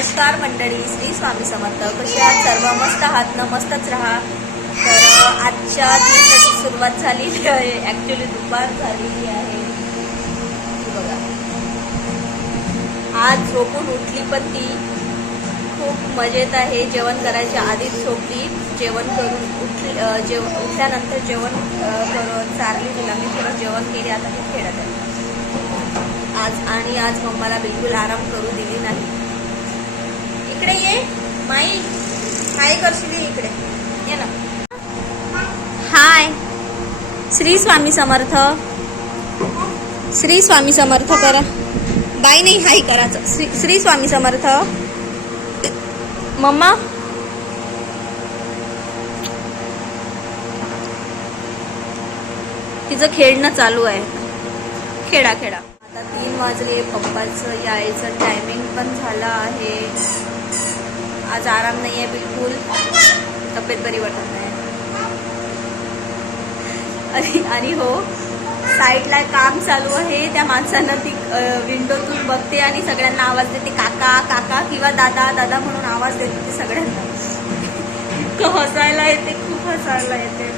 नमस्कार मंडळी श्री स्वामी समर्थ. कसे आहात सर्व? मस्त आहात ना? मस्तच राहा. तर आजच्या दिवसाची सुरुवात झालेली आहे ॲक्च्युली दुपार झालेली आहे. बघा. आज झोपून उठली पण ती. खूप मजेत आहे. जेवण करायच्या आधीच झोपली. जेवण करून उठली जेव उठल्यानंतर जेवण करून चारली तिला. मी थोडं जेवण केले. आता मी खेळत आहे. आज आणि आज मम्माला बिलकुल आराम करू दिली नाही. इकडे ये. माई हाय करशील इकडे? ये ना. हाय. श्री स्वामी समर्थ. श्री स्वामी समर्थ करा. बाई नाही हाय करायचं श्री श्री स्वामी समर्थ. मम्मा? तिचं खेळणं चालू आहे. खेळा खेळा. आता तीन वाजले पप्पाचं यायचं टायमिंग पण झालं आहे. आज आराम नाही आहे बिलकुल. तब्येत बरी वाटत नाही. आणि हो साईडला काम चालू आहे. त्या माणसानं ती विंडोतून बघते आणि सगळ्यांना आवाज देते काका काका किंवा दादा दादा म्हणून आवाज देते ते सगळ्यांना. इतकं हसायला येते खूप हसायला येते.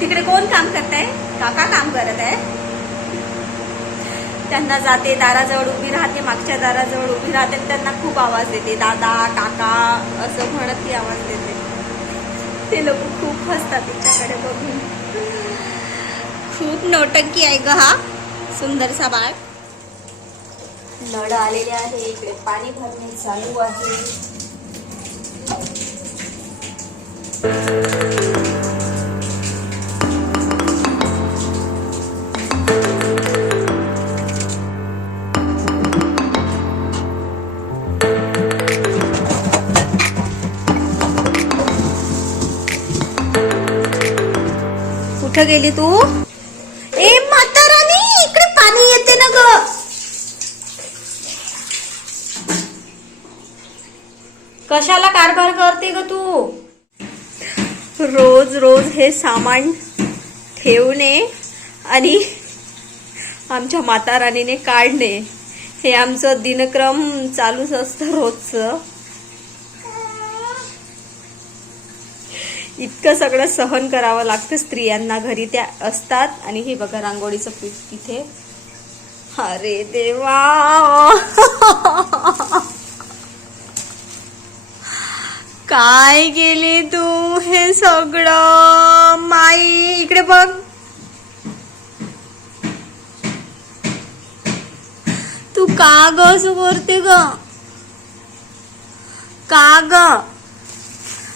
तिकडे कोण काम करत आहे काका काम करत आहे. त्यांना जाते दाराजवळ उभी राहते मागच्या दाराजवळ उभी राहते आणि त्यांना खूप आवाज देते. दादा काका असं म्हणत ती आवाज देते. ते लोक खूप हसतात तिच्याकडे बघून. खूप नौटंकी आहे ग हा सुंदरसा बाळ. नळ आलेले आहे इकडे पाणी भरणे चालू आहे. कुठं गेली तू? ए म्हातारानी इकडे पाणी येते ना ग. कशाला कारभार करते ग तू? रोज रोज हे सामान ठेवणे आणि आमच्या माताराणीने काढणे. हे आमचं दिनक्रम चालूच असतं रोजचं. इतकं सगळं सहन करावं लागतं. स्त्रियांना घरी त्या असतात. आणि हे बघा रांगोळीचं पीठ तिथे. अरे देवा! काय केली तू हे सगळं? माई इकडे बघ. तू का ग असं करते ग? का ग?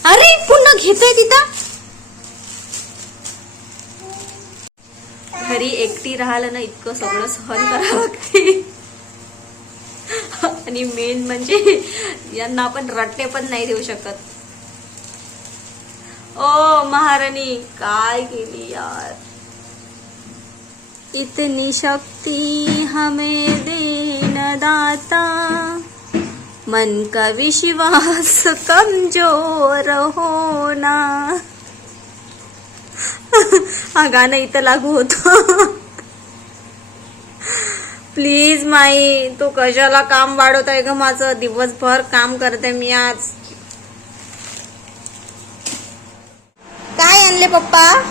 अरे पुन्हा घेतोय तिथं? घरी एकटी राहिलं ना इतकं सगळं सहन करावं लागते. आणि मेन म्हणजे यांना आपण रट्टे पण नाही देऊ शकत. ओ महाराणी काय केली यार? इतनी शक्ती हमें देन दाता. मन का विश्वास कमजोर होना. हा गाणं इथं लागू होतो. प्लीज माई तो कशाला काम वाढवत आहे ग माझं? दिवसभर काम करते मी आज. काय आणले पप्पा?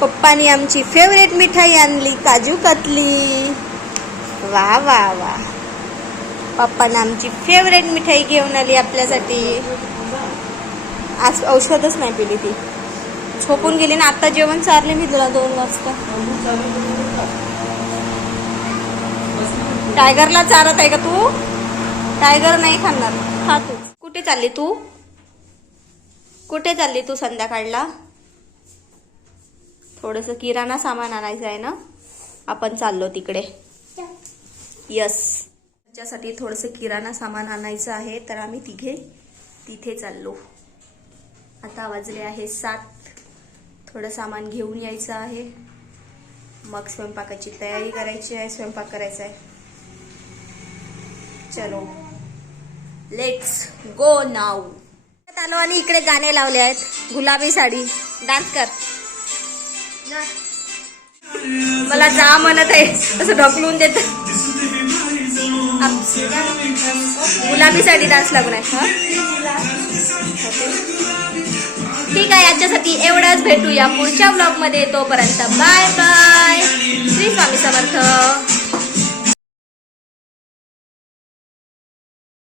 पप्पानी आमची फेवरेट मिठाई आणली काजू कतली. वा वा वा. पप्पानं आमची फेवरेट मिठाई घेऊन आली आपल्यासाठी. आज औषधच नाही पिली ती. झोपून गेली ना आता जेवण चारले मी तुला दोन वाजता. टायगरला चारत आहे का तू? टायगर नाही खाणार. खा तू. कुठे चालली तू? कुठे चालली तू संध्याकाळला? थोडस किराणा सामान आणायचं आहे ना? आपण चाललो तिकडे. यस त्याच्यासाठी थोडंसं किराणा सामान आणायचं आहे तर आम्ही तिघे तिथे चाललो. आता वाजले आहे सात. थोडं सामान घेऊन यायचं आहे. मग स्वयंपाकाची तयारी करायची आहे स्वयंपाक करायचा आहे. चलो. लेट्स गो नाऊ आलो आणि इकडे गाणे लावले आहेत. गुलाबी साडी. डान्स कर. मला जा म्हणत आहे. असं ढकलून देत. गुलाबीसाठी डान्स लागून आहे हा? ठीक आहे याच्यासाठी एवढंच भेटूया पुढच्या ब्लॉगमध्ये तोपर्यंत बाय बाय. श्री स्वामी समर्थ.